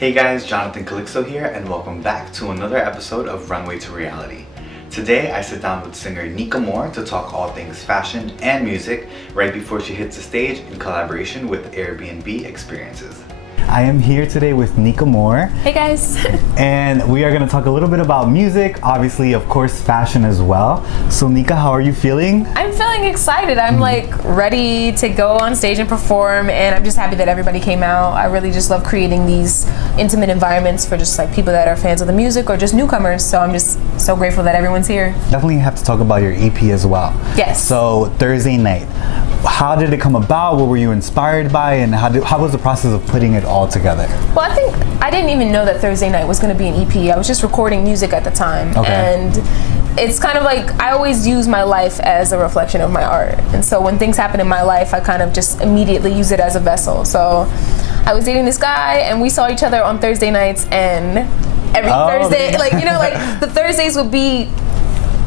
Hey guys, Jonathan Calixto here, and welcome back to another episode of Runway to Reality. Today I sit down with singer Niqa Mor to talk all things fashion and music right before she hits the stage in collaboration with Airbnb Experiences. I am here today with Niqa Mor. Hey guys. And we are going to talk a little bit about music, obviously, of course, fashion as well. So Niqa, how are you feeling? I'm feeling excited. I'm like ready to go on stage and perform, and I'm just happy that everybody came out. I really just love creating these intimate environments for just like people that are fans of the music or just newcomers. So I'm just so grateful that everyone's here. Definitely have to talk about your EP as well. Yes. So Thursday night. How did it come about? What were you inspired by? And how was the process of putting it all together? Well, I think I didn't even know that Thursday night was going to be an EP. I was just recording music at the time. Okay. And it's kind of like I always use my life as a reflection of my art. And so when things happen in my life, I kind of just immediately use it as a vessel. So I was dating this guy and we saw each other on Thursday nights, and every Thursday, like the Thursdays would be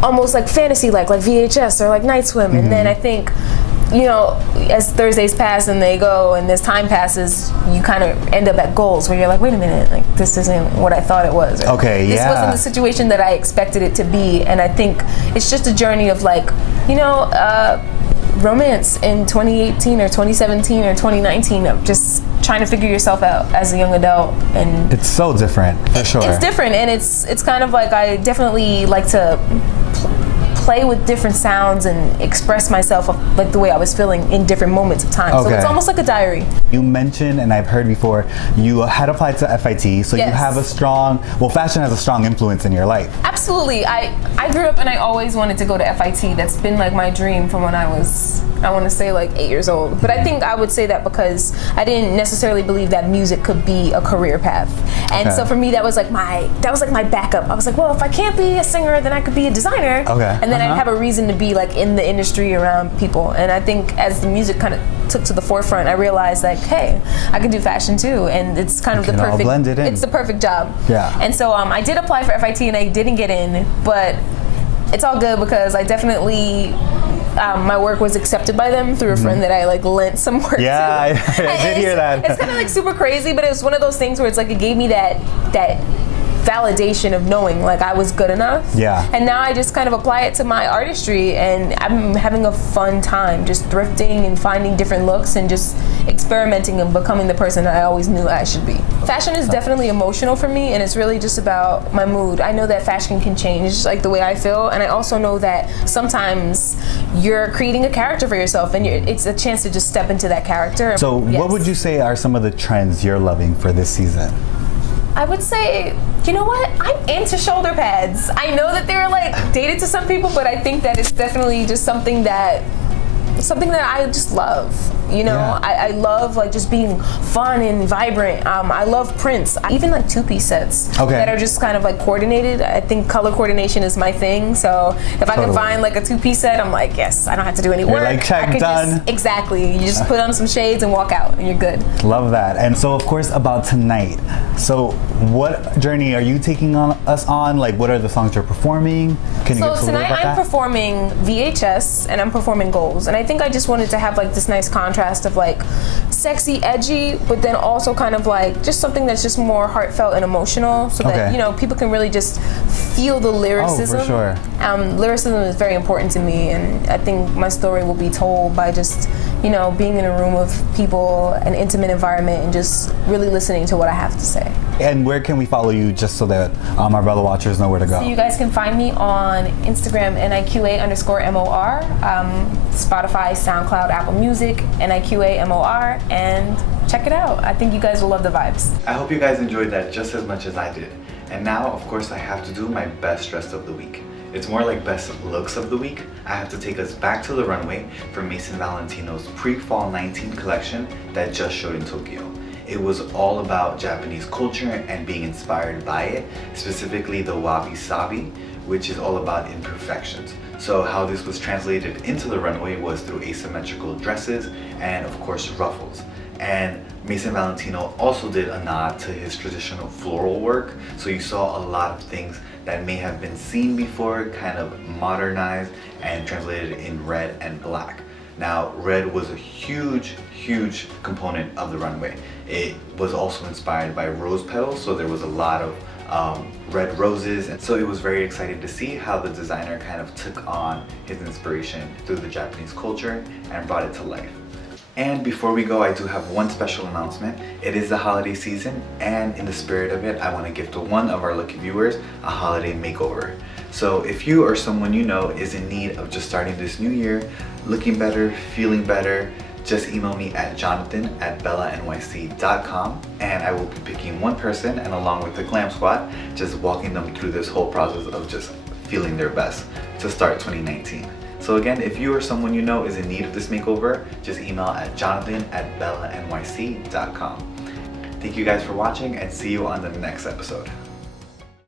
almost like fantasy like VHS or like Night Swim. And then I think, as Thursdays pass and they go and as time passes, you kind of end up at goals where you're like, wait a minute, like this isn't what I thought it was. Okay, This wasn't the situation that I expected it to be. And I think it's just a journey of like, romance in 2018 or 2017 or 2019 of just trying to figure yourself out as a young adult. And it's so different, for sure. It's different, and it's kind of like I definitely like to play with different sounds and express myself of like the way I was feeling in different moments of time. Okay. So it's almost like a diary. You mentioned, and I've heard before, you had applied to FIT, so Yes. you have fashion has a strong influence in your life. Absolutely. I grew up and I always wanted to go to FIT. That's been like my dream from when I want to say like 8 years old. But I think I would say that because I didn't necessarily believe that music could be a career path. And so for me, that was like my backup. I was like, well, if I can't be a singer, then I could be a designer. Okay. And then I'd have a reason to be like in the industry around people. And I think as the music kind of took to the forefront, I realized like, hey, I can do fashion too. And it's kind of the perfect, blend it in. It's the perfect job. Yeah. And so I did apply for FIT and I didn't get in, but it's all good because I definitely, my work was accepted by them through a friend that I like lent some work to. Yeah, I did hear that. It's kind of like super crazy, but it was one of those things where it's like it gave me that validation of knowing like I was good enough. Yeah. And now I just kind of apply it to my artistry, and I'm having a fun time just thrifting and finding different looks and just experimenting and becoming the person that I always knew I should be. Fashion is definitely emotional for me, and it's really just about my mood. I know that fashion can change like the way I feel, and I also know that sometimes you're creating a character for yourself, and it's a chance to just step into that character. So Yes. what would you say are some of the trends you're loving for this season? I would say, you know what? I'm into shoulder pads. I know that they're like dated to some people, but I think that it's definitely just something that I just love. Yeah. I love like just being fun and vibrant. I love prints. Even like two-piece sets that are just kind of like coordinated. I think color coordination is my thing. So if I can find like a two-piece set, I'm like, yes, I don't have to do any work. Like, check, done. Exactly. You just put on some shades and walk out and you're good. Love that. And so of course about tonight. So what journey are you taking us on? Like what are the songs you're performing? Can you get us a little tonight about I'm that? performing VHS and I'm performing Goals. And I think I just wanted to have like this nice contrast of like sexy, edgy, but then also kind of like just something that's just more heartfelt and emotional, so that people can really just feel the lyricism. Oh, for sure. Lyricism is very important to me, and I think my story will be told by just being in a room with people, an intimate environment, and just really listening to what I have to say. And where can we follow you just so that our brother watchers know where to go? So you guys can find me on Instagram, NIQA_MOR, Spotify, SoundCloud, Apple Music, NIQA_MOR, and check it out. I think you guys will love the vibes. I hope you guys enjoyed that just as much as I did. And now, of course, I have to do my best dressed of the week. It's more like best looks of the week. I have to take us back to the runway for Maison Valentino's pre-fall 19 collection that just showed in Tokyo. It was all about Japanese culture and being inspired by it, specifically the wabi-sabi, which is all about imperfections. So how this was translated into the runway was through asymmetrical dresses and of course ruffles. And Maison Valentino also did a nod to his traditional floral work, so you saw a lot of things that may have been seen before kind of modernized and translated in red and black. Now, red was a huge component of the runway. It was also inspired by rose petals, so there was a lot of red roses, and so it was very exciting to see how the designer kind of took on his inspiration through the Japanese culture and brought it to life. And before we go, I do have one special announcement. It is the holiday season, and in the spirit of it, I want to give to one of our lucky viewers a holiday makeover. So if you or someone you know is in need of just starting this new year, looking better, feeling better, just email me at jonathan@bellanyc.com, and I will be picking one person, and along with the Glam Squad, just walking them through this whole process of just feeling their best to start 2019. So again, if you or someone you know is in need of this makeover, just email at jonathan@bellanyc.com. Thank you guys for watching, and see you on the next episode.